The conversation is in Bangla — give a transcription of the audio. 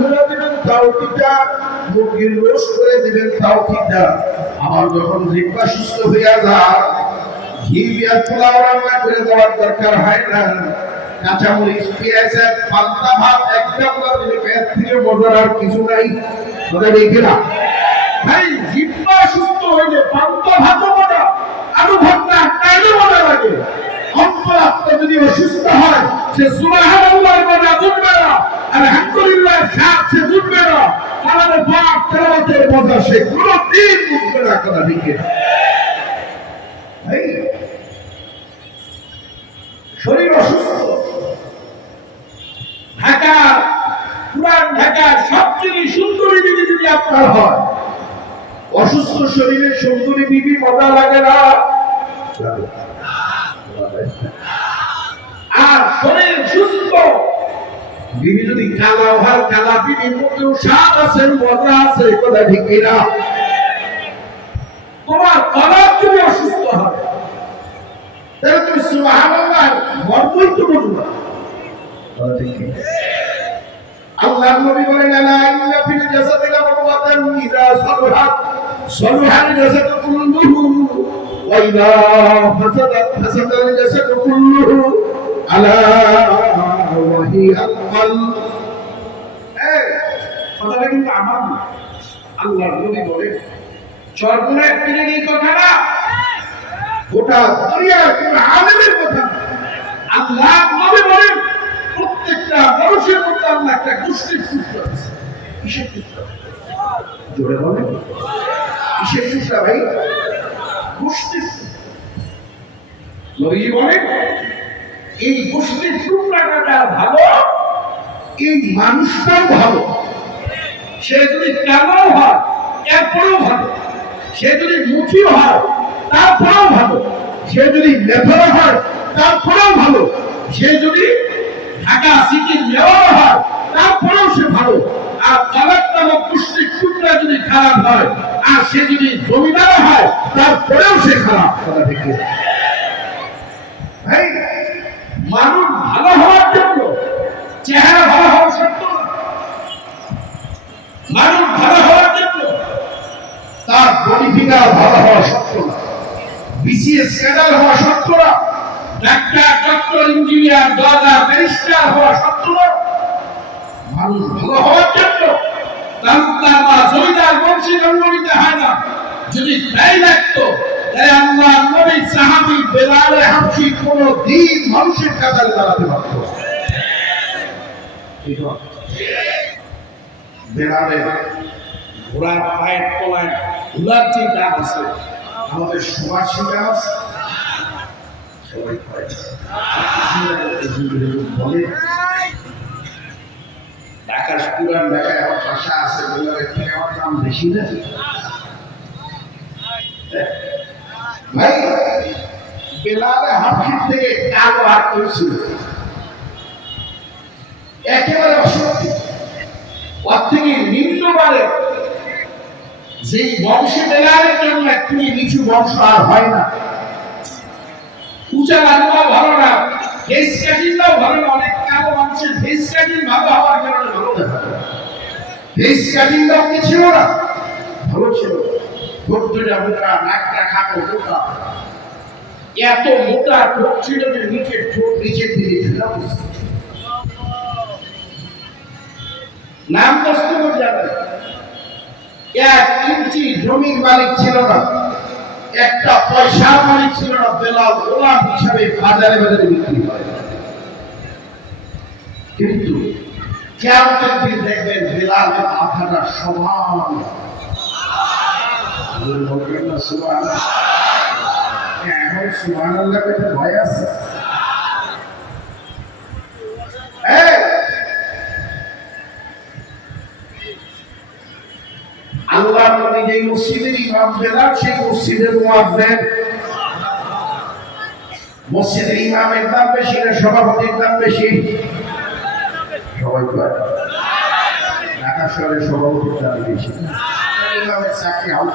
ঘুরে দিবেন তাও টিকা, মুরগির রোস্ট করে দিবেন তাও টিকা। আমার যখন জিহ্বা সুস্থ হইয়া যায়, ঘি দিয়া পোলাও রান্না করে দেওয়ার দরকার হয় না। কাঁচামরিচ, পেঁয়াজ, পান্তা ভাত একদম না দিলে পেট থেকে মজার আর কিছু নাই। কথা দেখি না ভাই, জিহ্বা সুস্থ হইলে পান্তা ভাতও মজা, আলু ভর্তা তাইলে মজা লাগে। অন্তরাত্মা যদি অসুস্থ হয়, সে সুবহানাল্লাহর মজা বুঝবে না, আলহামদুলিল্লাহর স্বাদ সে বুঝবে না, কালামে পাক তেলাওয়াতের মজা সে কোনোদিন বুঝবে না। কথা ঠিক না ভাই? শরীর অসুস্থ, ঢাকা পুরান ঢাকার সবচেয়ে সুন্দরী বিবি যদি আপনার হয়, অসুস্থ শরীরে সুন্দরী বিবি মজা লাগে না? আর শরীর সুস্থ বিবি যদি কালা হয়, কালা বিবির মধ্যেও স্বাদ আছে, মজা আছে। কথা ঠিক কিনা? তোমার কলার তুমি অসুস্থ হবে, তাহলে তুমি সুবহানাল্লাহ মর্মই তো বুঝবা। কথা ঠিক কিনা? আল্লাহর নবী বলেন, আলা ইন্না ফিল জাসাদি লামুওয়াতান ইযা সালহাত সালহাল জাসাদু কুল্লুহু ওয়া ইযা ফাসাদাত ফাসাদাল জাসাদু কুল্লুহু আলা ওয়া হিয়াল কলব। এই কথাটা কিন্তু আমার না, আল্লাহর নবী বলেন। চরমুনার পীরের এই কথা না, গোটা দুনিয়ার কোন আলেমের কথা। আল্লাহর নবী বলেন, প্রত্যেকটা মানুষের মধ্যে আল্লাহ একটা গোষ্ঠীর সূত্র আছে। কিসের সূত্র? জোরে বলেন, কিসের সূত্র ভাই? গোষ্ঠীর সূত্র। নবী বলেন, এই গোষ্ঠীর সূত্রটা ভালো, এই মানুষটাও ভালো। সে যদি কালো হয় এরপরেও ভালো, সে যদি মুখিও হয় তারপরেও ভালো, সে যদি মেধা হয় তারপরেও ভালো, সে যদি ঢাকা সিটির মেয়র হয় তারপরেও সে ভালো। আর কালার নামক গোষ্ঠীর টুকরা যদি খারাপ হয়, আর সে যদি জমিদার হয় তারপরেও সে খারাপ। কথা ঠিক ভাই? মানুষ ভালো হওয়ার জন্য চেহারা ভালো হওয়া সত্য না, মানুষ ভালো হওয়ার জন্য তার বডি ফিগার ভালো হওয়া সত্য না, বিসিএস ক্যাডার হওয়া সত্য না, ডাক্তার, ডক্টর, ইঞ্জিনিয়ার, জজ, ব্যারিস্টার হওয়া সত্য না। মানুষ ভালো হওয়ার জন্য তালুকদার বা জমিদার বংশী জন্ম নিতে হয় না। যদি তাই লাগতো, তাই আল্লাহ নবী সাহাবী বেলাল হাবশী কোনো দিন মানুষের কাতারে দাঁড়াতে পারত না। বেলালের ঘোড়ার পায়ের তলায় ধুলার যে দাগ আছে, আমাদের সুবাসী দাগ আছে, সবাই বলে ঢাকার পুরান ঢাকায় আমার ভাষা আছে, বেলালের থেকে আমার দাম বেশি না ভাই। বেলালে হাফিজ থেকে কালো হাত করেছিল, একেবারে অসত্য। ওর থেকে নিম্নবারে যেই বংশে বেলালের জন্য একটু নিচু বংশ আর হয় না। উঁচা লাগলেও ভালো না, ফেস কাটিংটাও ভালো না। অনেক কালো মানুষের ফেস কাটিং ভালো হওয়ার কারণে ভালো দেখা যায়, ফেস কাটিংটাও কি ছিল না, ভালো ছিল। ঠোঁটটা মোটা, নাকটা খাটো মোটা, এত মোটা ঠোঁট ছিল যে নিচের ঠোঁট নিচের দিকে ঝুলা বসে। নাম কষ্ট করে যাবে। 1 ইঞ্চি জমির মালিক ছিল না, একটা পয়সার মালিক ছিল না। বেলাল গোলাম হিসাবে বাজারে বাজারে বিক্রি হয়। কিন্তু কিয়ামতের দিন দেখবেন বেলালের মাথাটা সমান। বলবেন না সুবহানাল্লাহ? এখন সুবহানাল্লাহ পেতে ভয় আছে। আল্লাহ নবী যেই মসজিদের ইমাম বেলাল, সেই মসজিদের মুয়াজ্জিন। মসজিদের ইমামের দাম বেশি না সভাপতির দাম বেশি? সবাই কয় ঢাকা শহরের সভাপতির দাম বেশি। ইমামের চাকরি হাউস